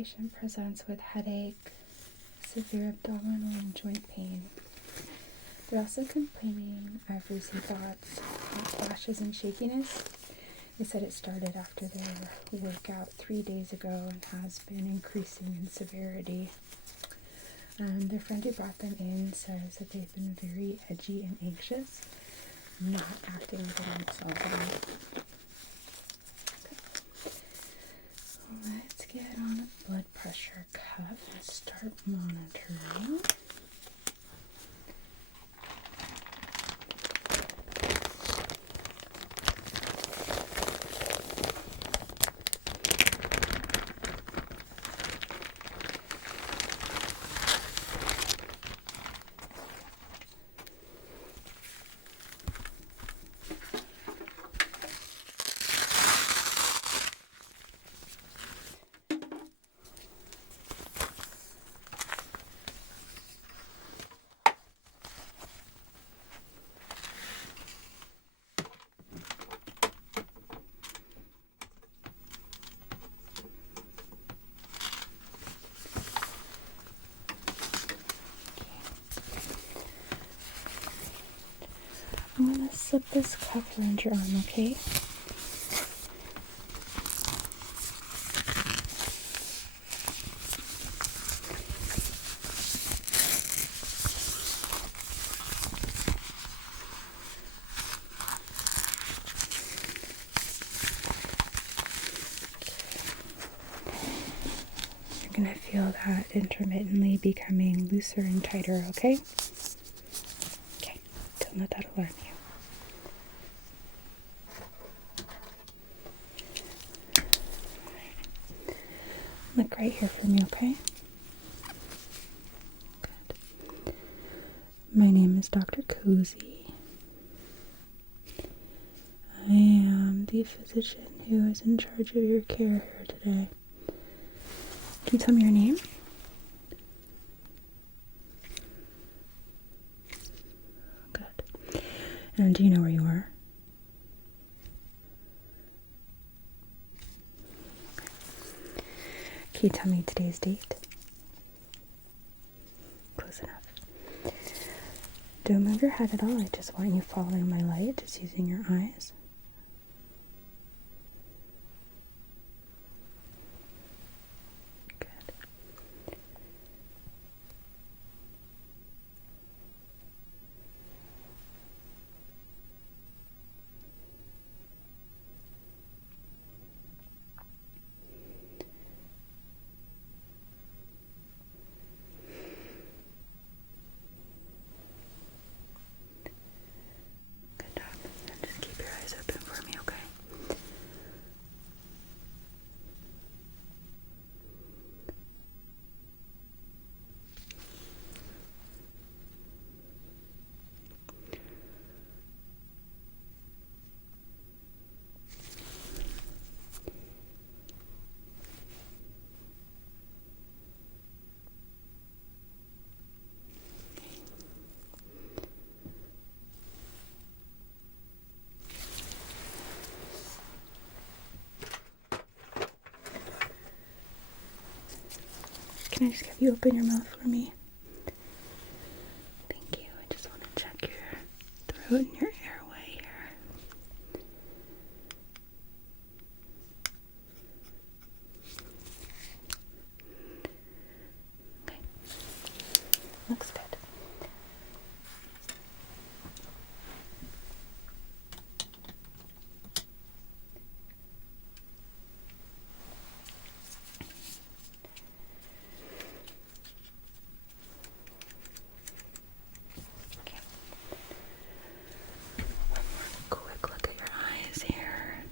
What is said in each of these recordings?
patient presents with headache, severe abdominal and joint pain. They're also complaining of recent thoughts, hot flashes, and shakiness. They said it started after their workout 3 days ago and has been increasing in severity. Their friend who brought them in says that they've been very edgy and anxious, not acting like themselves. Let's get on a blood pressure cuff and start monitoring. I'm going to slip this cuff around your arm, okay? You're going to feel that intermittently becoming looser and tighter, okay? Okay, don't let that alarm you. Look right here for me, okay? Good. My name is Dr. Cozy. I am the physician who is in charge of your care here today. Can you tell me your name? Good. And do you know where you are? Can you tell me today's date? Close enough. Don't move your head at all. I just want you following my light, just using your eyes. Good. Good job. And just keep your eyes open for me, okay? Can I just have you open your mouth for me? Thank you. I just want to check your throat and your airway here. Okay. Looks good. Quick look at your eyes here.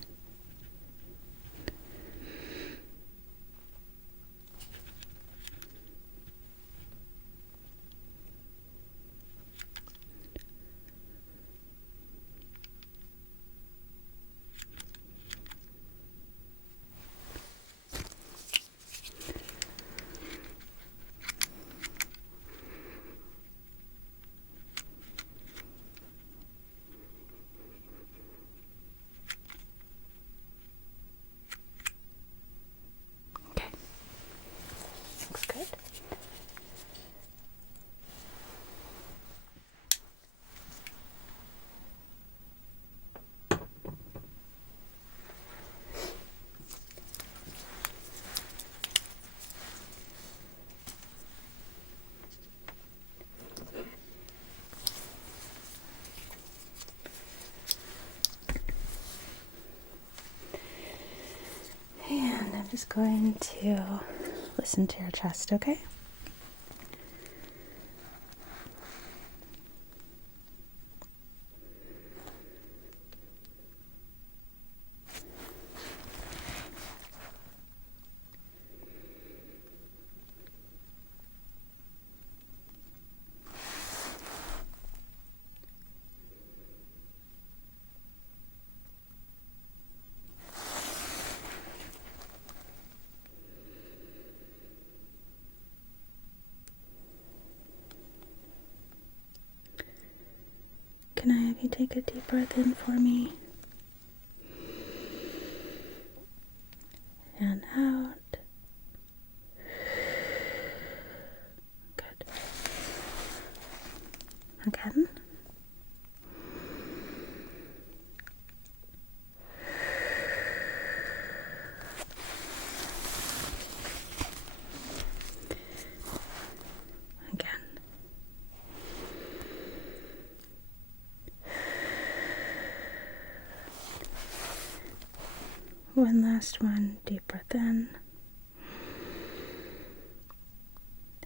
just going to listen to your chest, okay? Can I have you take a deep breath in for me? And out. Good. Again. Again. One last one, deep breath in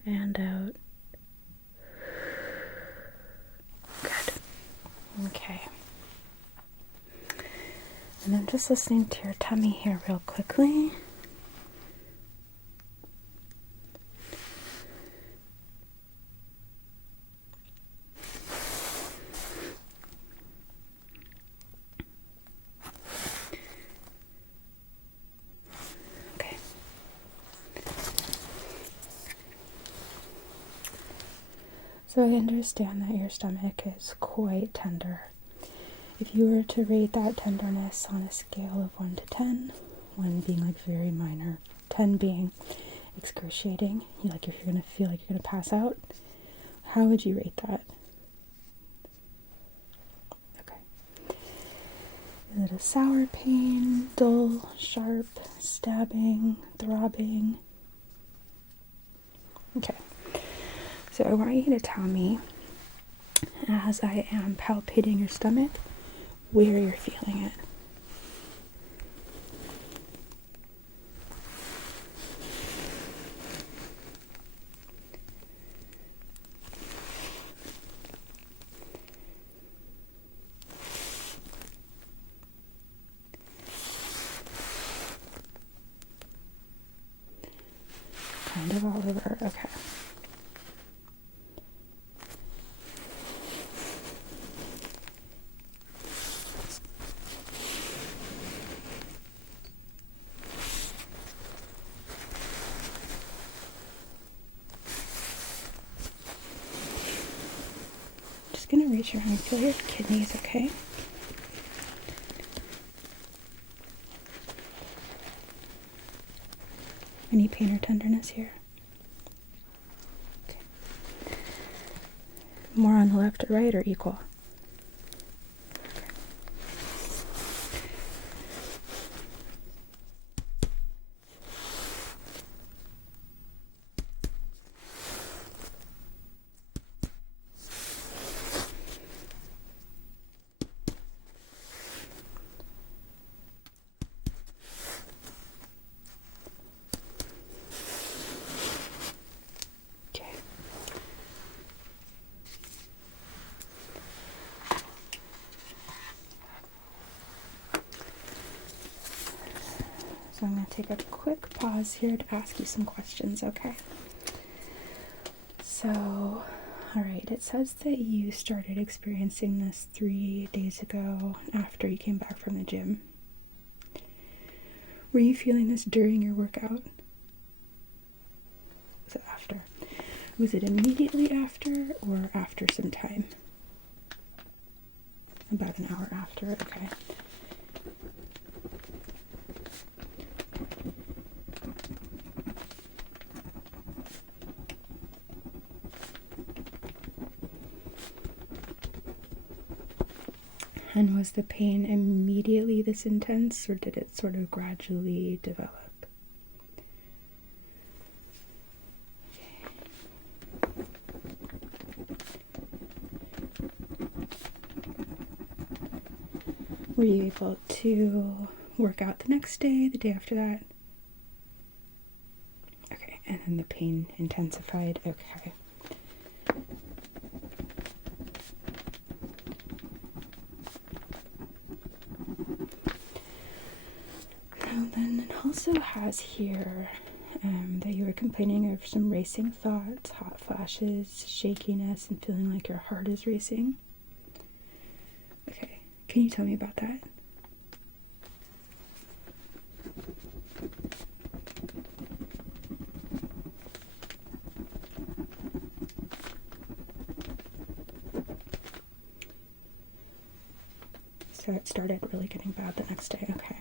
and out. Good. Okay. And I'm just listening to your tummy here real quickly. So I understand that your stomach is quite tender. If you were to rate that tenderness on a scale of 1 to 10, 1 being like very minor, 10 being excruciating, like if you're going to feel like you're going to pass out, how would you rate that? Okay. Is it a sour pain, dull, sharp, stabbing, throbbing? Okay. So I want you to tell me, as I am palpating your stomach, where you're feeling it. Kind of all over, okay. Just gonna reach around and feel your kidneys, okay? Any pain or tenderness here? Okay. More on the left or right or equal? So I'm going to take a quick pause here to ask you some questions, okay? So, alright, it says that you started experiencing this 3 days ago after you came back from the gym. Were you feeling this during your workout? Was it after? Was it immediately after or after some time? About an hour after, okay. And was the pain immediately this intense, or did it sort of gradually develop? Were you able to work out the next day, the day after that? and the pain intensified. Okay. Now then, it also has here that you were complaining of some racing thoughts, hot flashes, shakiness, and feeling like your heart is racing. Okay, can you tell me about that? So it started really getting bad the next day. Okay.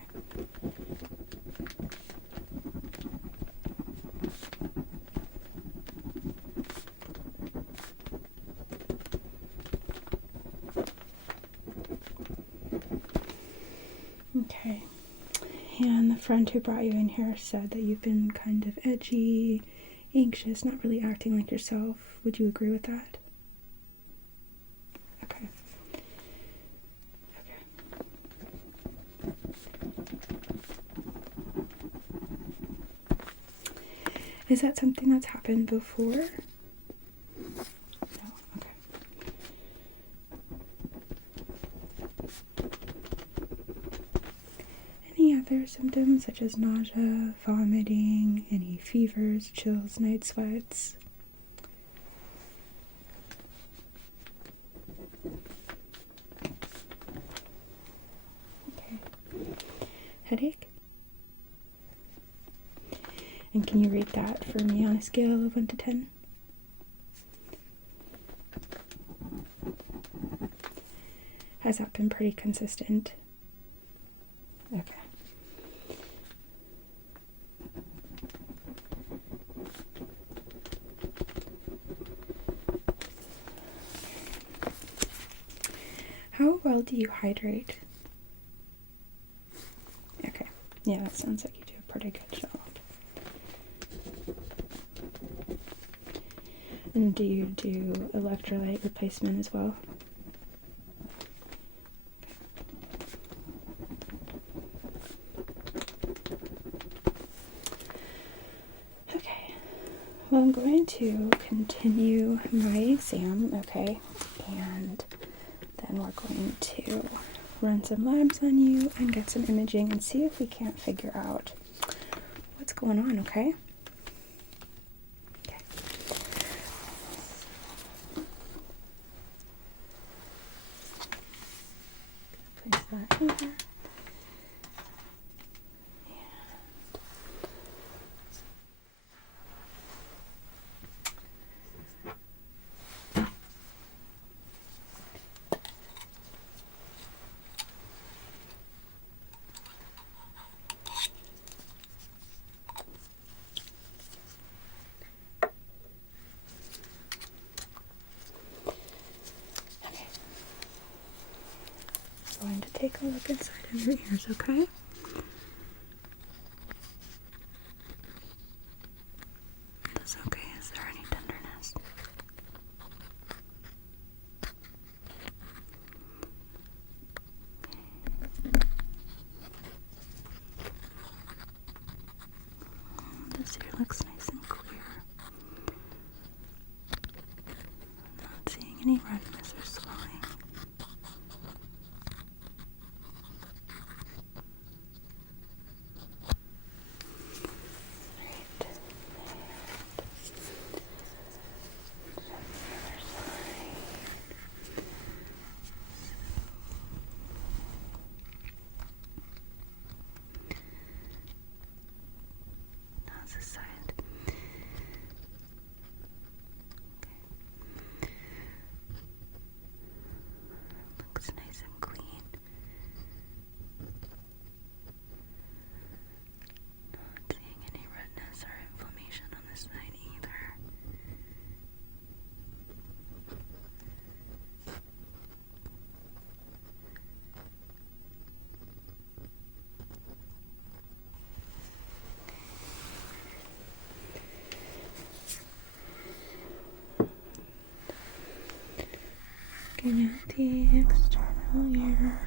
Okay. And the friend who brought you in here said that you've been kind of edgy, anxious, not really acting like yourself. Would you agree with that? Okay. Is that something that's happened before? No. Okay. Any other symptoms such as nausea, vomiting, any fevers, chills, night sweats? Okay. Headache? And can you rate that for me on a scale of 1 to 10? Has that been pretty consistent? Okay. How well do you hydrate? Okay. Yeah, that sounds like you do a pretty good job. And do you do electrolyte replacement as well? Okay. Well, I'm going to continue my exam, okay? And then we're going to run some labs on you and get some imaging and see if we can't figure out what's going on, okay? Place that here. Going to take a look inside of your ears, okay? That's okay. Is there any tenderness? This ear looks nice and clear. Not seeing any redness or swelling. Looking at the external ear.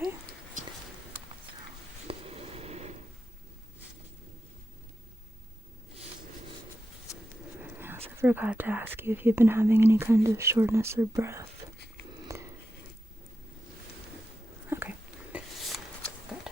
Okay. I also forgot to ask you if you've been having any kind of shortness or breath. Okay. Good.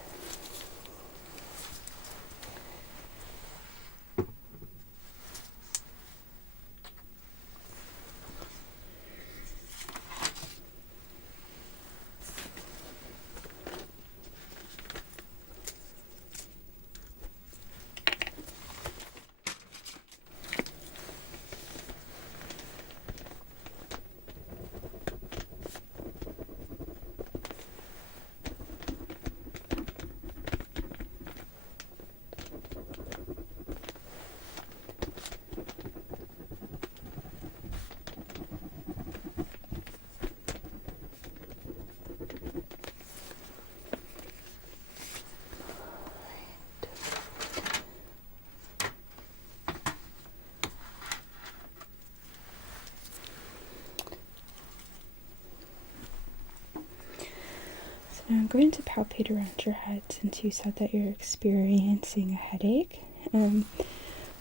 Now I'm going to palpate around your head since you said that you're experiencing a headache.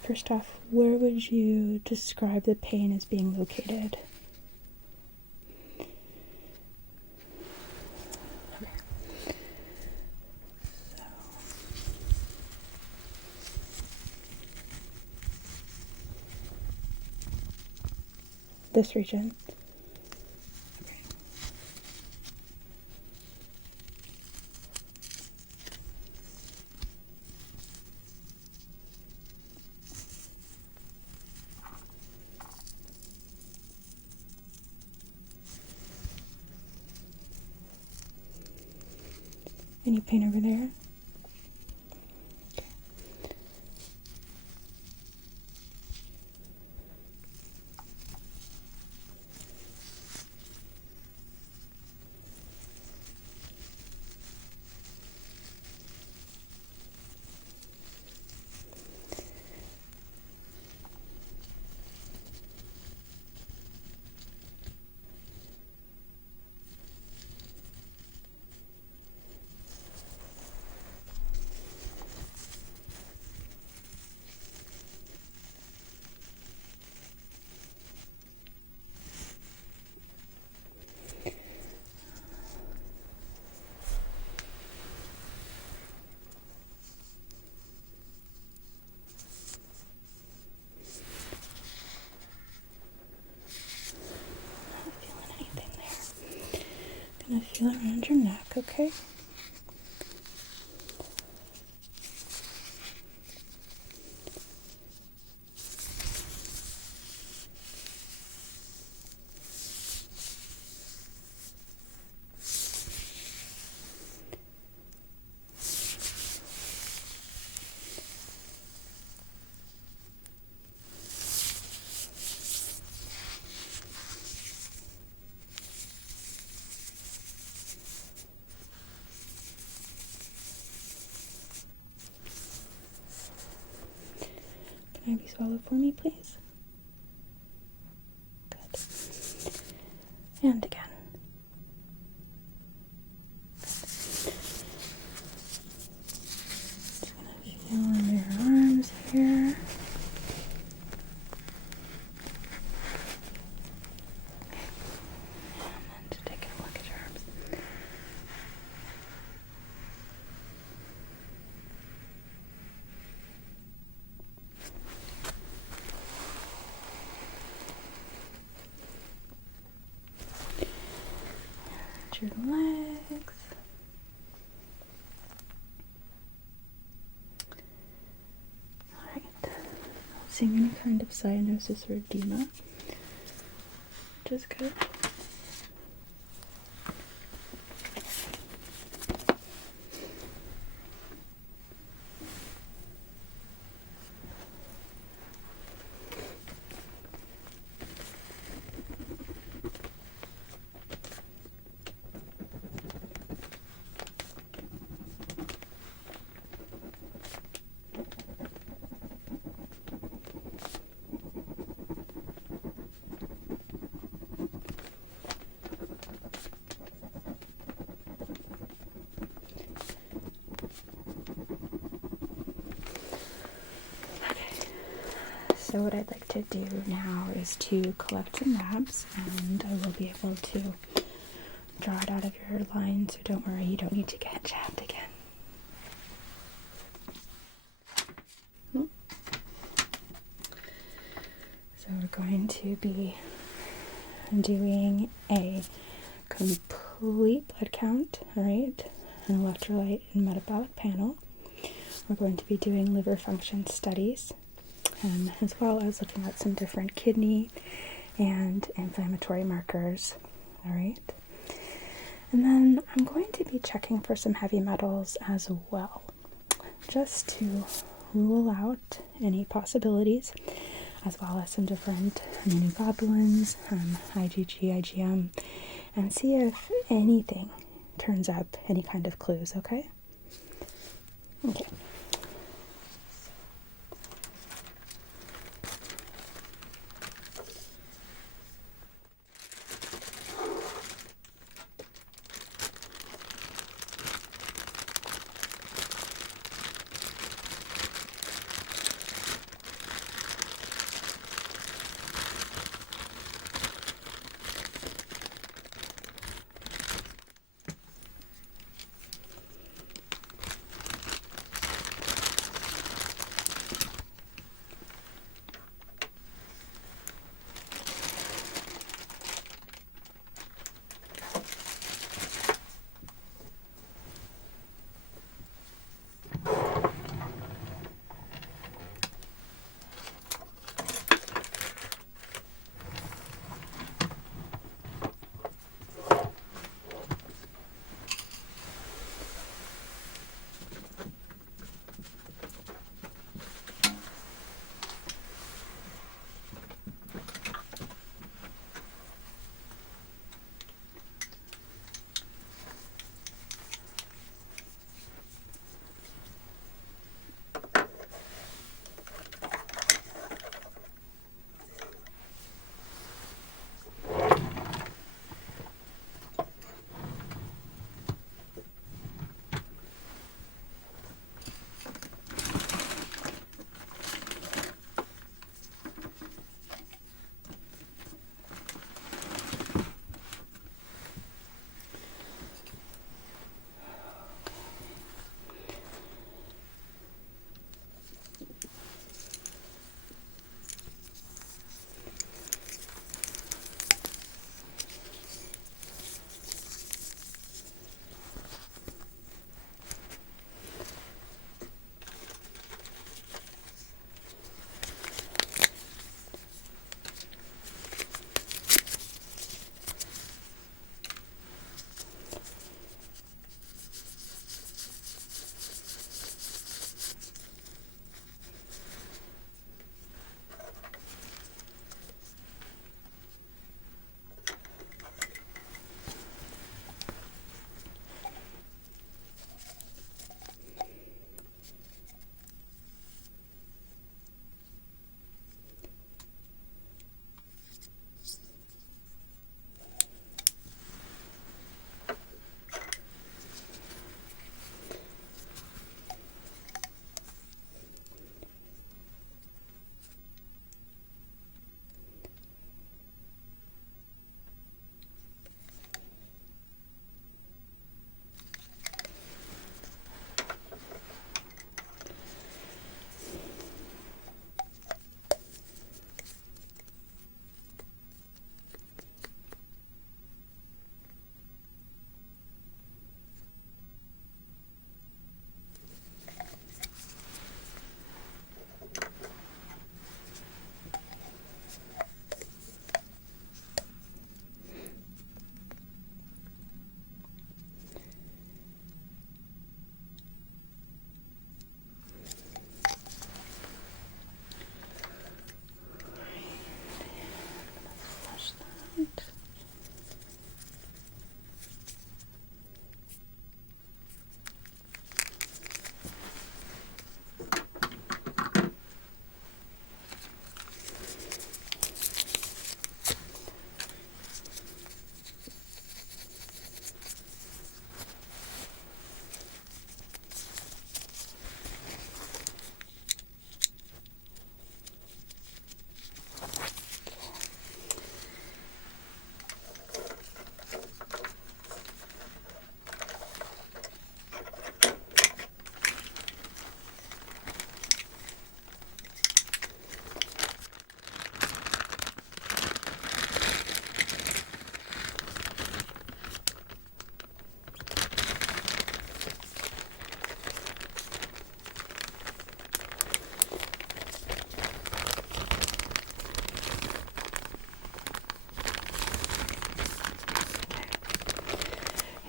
First off, where would you describe the pain as being located? Okay. This region. Okay. Any pain over there? Okay. Gonna feel it around your neck, okay? Can I be swallowed for me, please? Good. And again. Just gonna feel under your arms here. And then just take a look at your arms. Your legs. Alright. Not seeing any kind of cyanosis or edema, which is good. So what I'd like to do now is to collect some labs, and I will be able to draw it out of your line, so don't worry, you don't need to get jabbed again. So we're going to be doing a complete blood count, alright, an electrolyte and metabolic panel. We're going to be doing liver function studies, as well as looking at some different kidney and inflammatory markers, alright. And then I'm going to be checking for some heavy metals as well, just to rule out any possibilities, as well as some different immunoglobulins, IgG, IgM, and see if anything turns up any kind of clues, okay? Okay.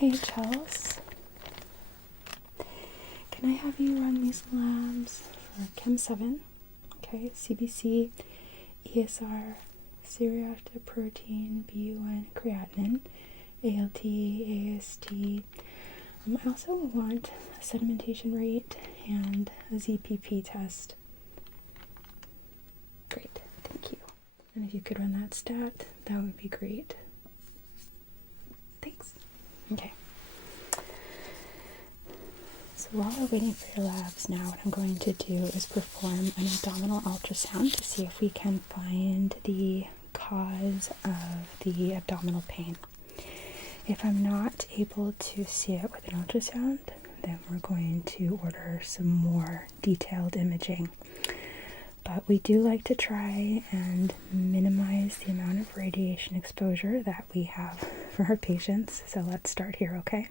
Hey Chels, can I have you run these labs for Chem 7, okay, CBC, ESR, C-reactive protein, BUN, creatinine, ALT, AST. I also want a sedimentation rate and a ZPP test. Great, thank you. And if you could run that stat, that would be great. Thanks. Okay. So while we're waiting for your labs now, what I'm going to do is perform an abdominal ultrasound to see if we can find the cause of the abdominal pain. If I'm not able to see it with an ultrasound, then we're going to order some more detailed imaging. But we do like to try and minimize the amount of radiation exposure that we have for our patients. So let's start here, okay?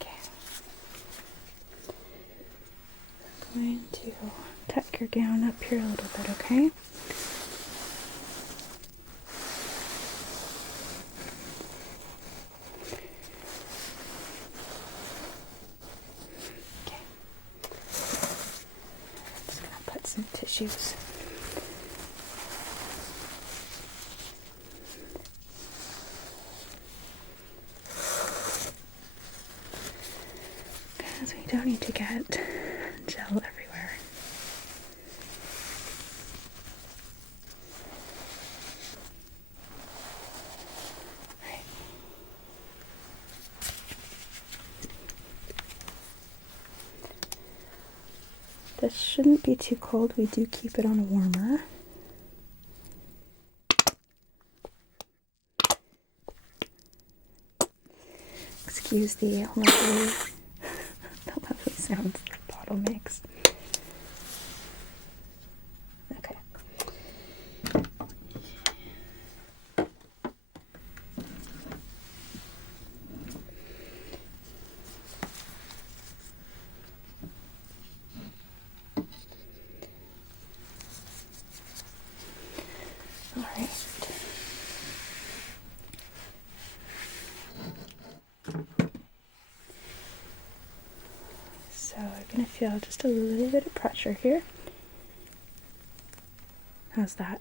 Okay. So, I'm going to tuck your gown up here a little bit, okay? Okay. I'm just going to put some tissues. Because we don't need to get gel everywhere. Right. This shouldn't be too cold. We do keep it on a warmer. Excuse the lovely, the lovely sounds the bottle makes. Okay. All right. So we're going to feel just a little bit of pressure here. How's that?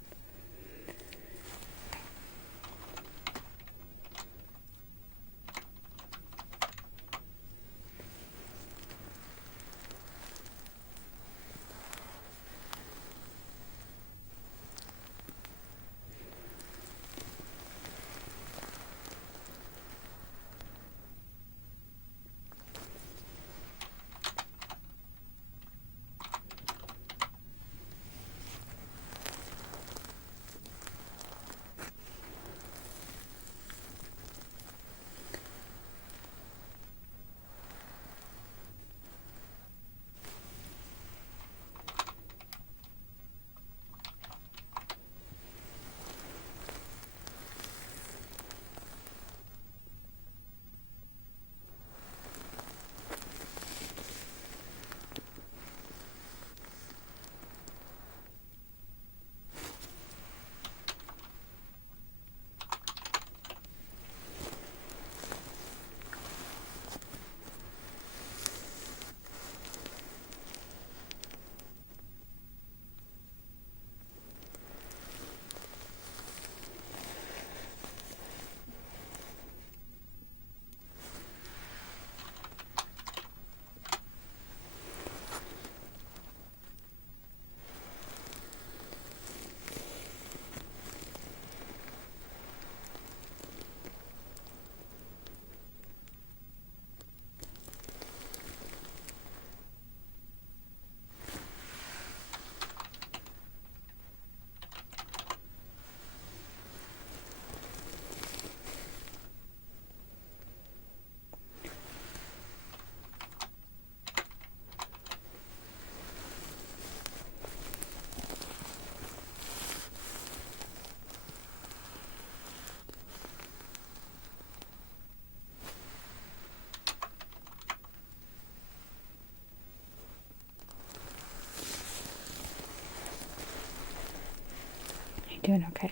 Doing okay.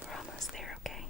We're almost there, okay?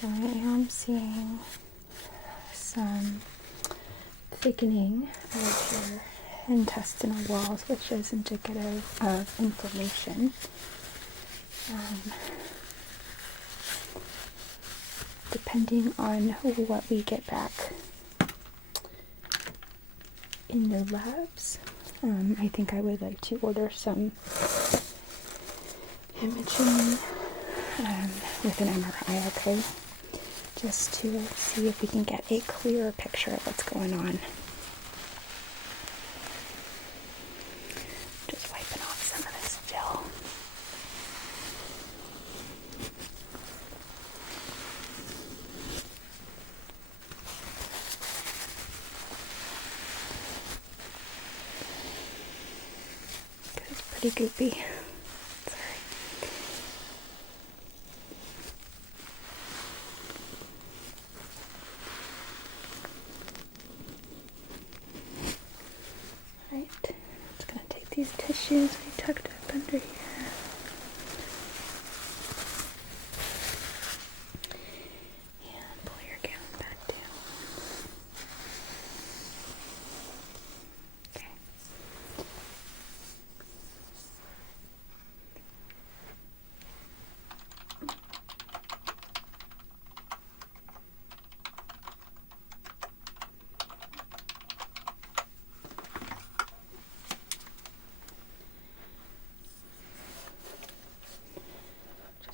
So I am seeing some thickening of your intestinal walls, which is indicative of inflammation. Depending on what we get back in the labs, I think I would like to order some imaging with an MRI, okay? Just to see if we can get a clearer picture of what's going on. Just wiping off some of this gel. It's pretty goopy. These tissues we tucked up under here. And pull your gown back down. Okay.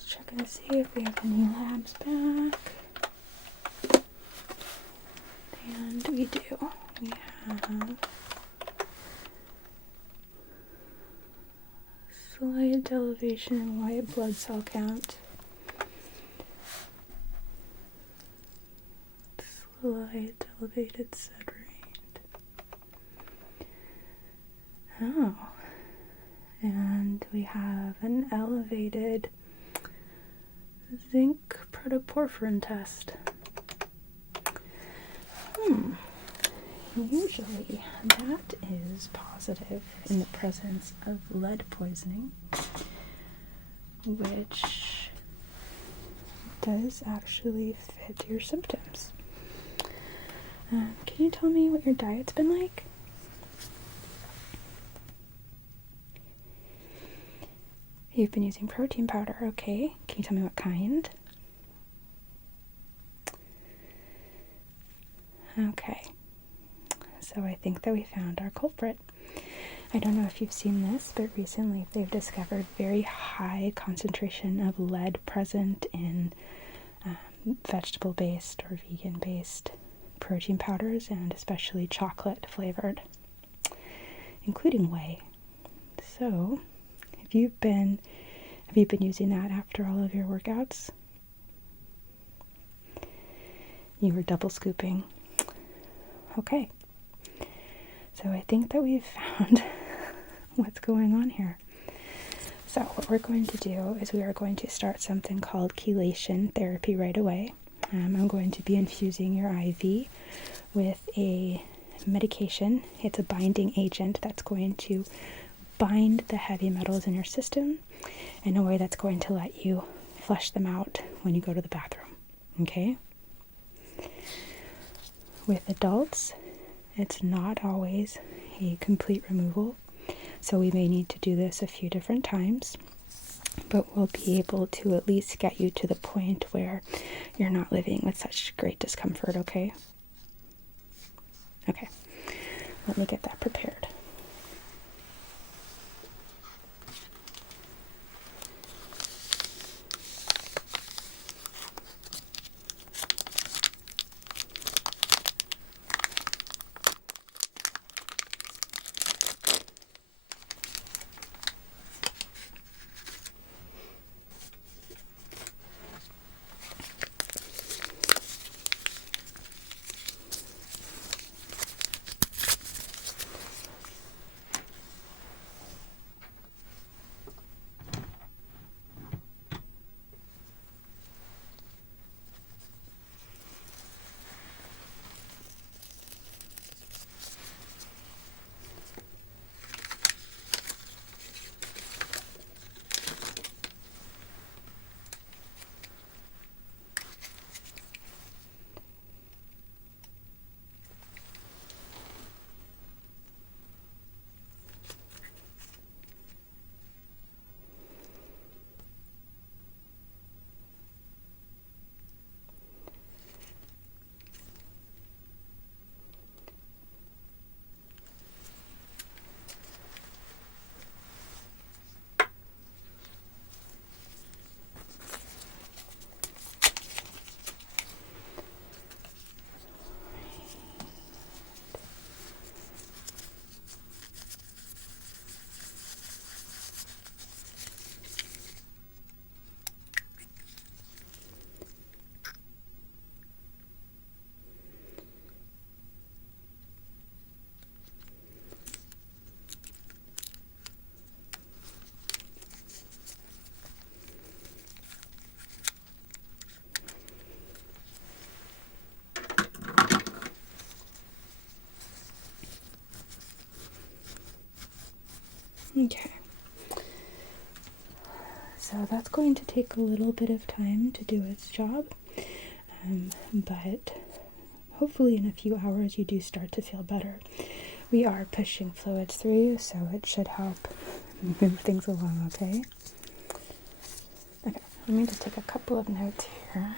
Checking to see if we have any labs back. And we do. We have slight elevation in white blood cell count. Slight elevated sed rate. Oh. And we have an elevated zinc protoporphyrin test. Usually that is positive in the presence of lead poisoning, which does actually fit your symptoms. Can you tell me what your diet's been like? You've been using protein powder, okay. Can you tell me what kind? Okay. So I think that we found our culprit. I don't know if you've seen this, but recently they've discovered very high concentration of lead present in vegetable-based or vegan-based protein powders, and especially chocolate flavored, including whey. So, have you been using that after all of your workouts? You were double scooping. Okay. So I think that we've found what's going on here. So what we're going to do is we are going to start something called chelation therapy right away. I'm going to be infusing your IV with a medication. It's a binding agent that's going to bind the heavy metals in your system in a way that's going to let you flush them out when you go to the bathroom. Okay? With adults, it's not always a complete removal, so we may need to do this a few different times, but we'll be able to at least get you to the point where you're not living with such great discomfort, okay? Okay, let me get that prepared. Okay, so that's going to take a little bit of time to do its job, but hopefully in a few hours you do start to feel better. We are pushing fluids through you, so it should help move things along, okay? Okay, let me just take a couple of notes here.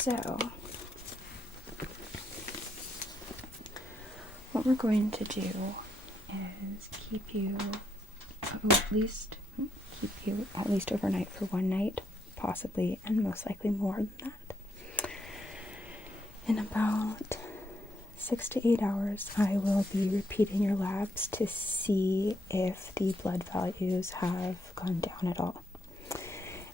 So, what we're going to do is keep you at least overnight for one night, possibly and most likely more than that. In about 6 to 8 hours, I will be repeating your labs to see if the blood values have gone down at all.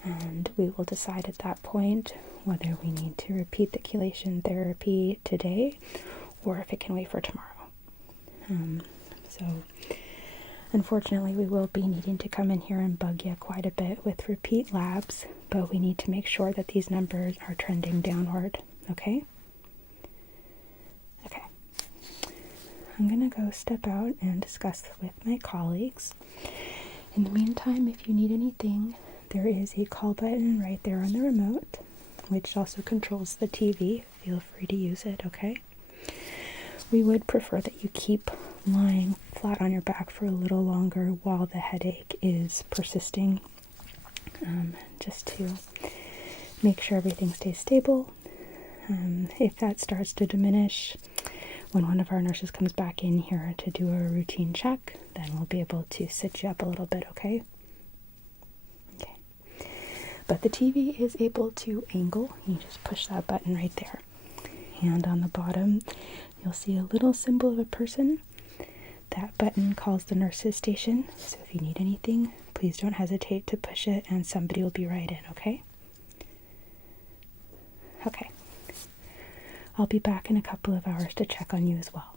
And we will decide at that point whether we need to repeat the chelation therapy today or if it can wait for tomorrow. So unfortunately, we will be needing to come in here and bug you quite a bit with repeat labs, but we need to make sure that these numbers are trending downward, okay? Okay. I'm going to go step out and discuss with my colleagues. In the meantime, if you need anything, there is a call button right there on the remote, which also controls the TV. Feel free to use it, okay? We would prefer that you keep lying flat on your back for a little longer while the headache is persisting, just to make sure everything stays stable. If that starts to diminish, when one of our nurses comes back in here to do a routine check, then we'll be able to sit you up a little bit, okay? Okay. But the TV is able to angle. You just push that button right there. And on the bottom, you'll see a little symbol of a person. That button calls the nurse's station, so if you need anything, please don't hesitate to push it and somebody will be right in, okay? Okay. I'll be back in a couple of hours to check on you as well.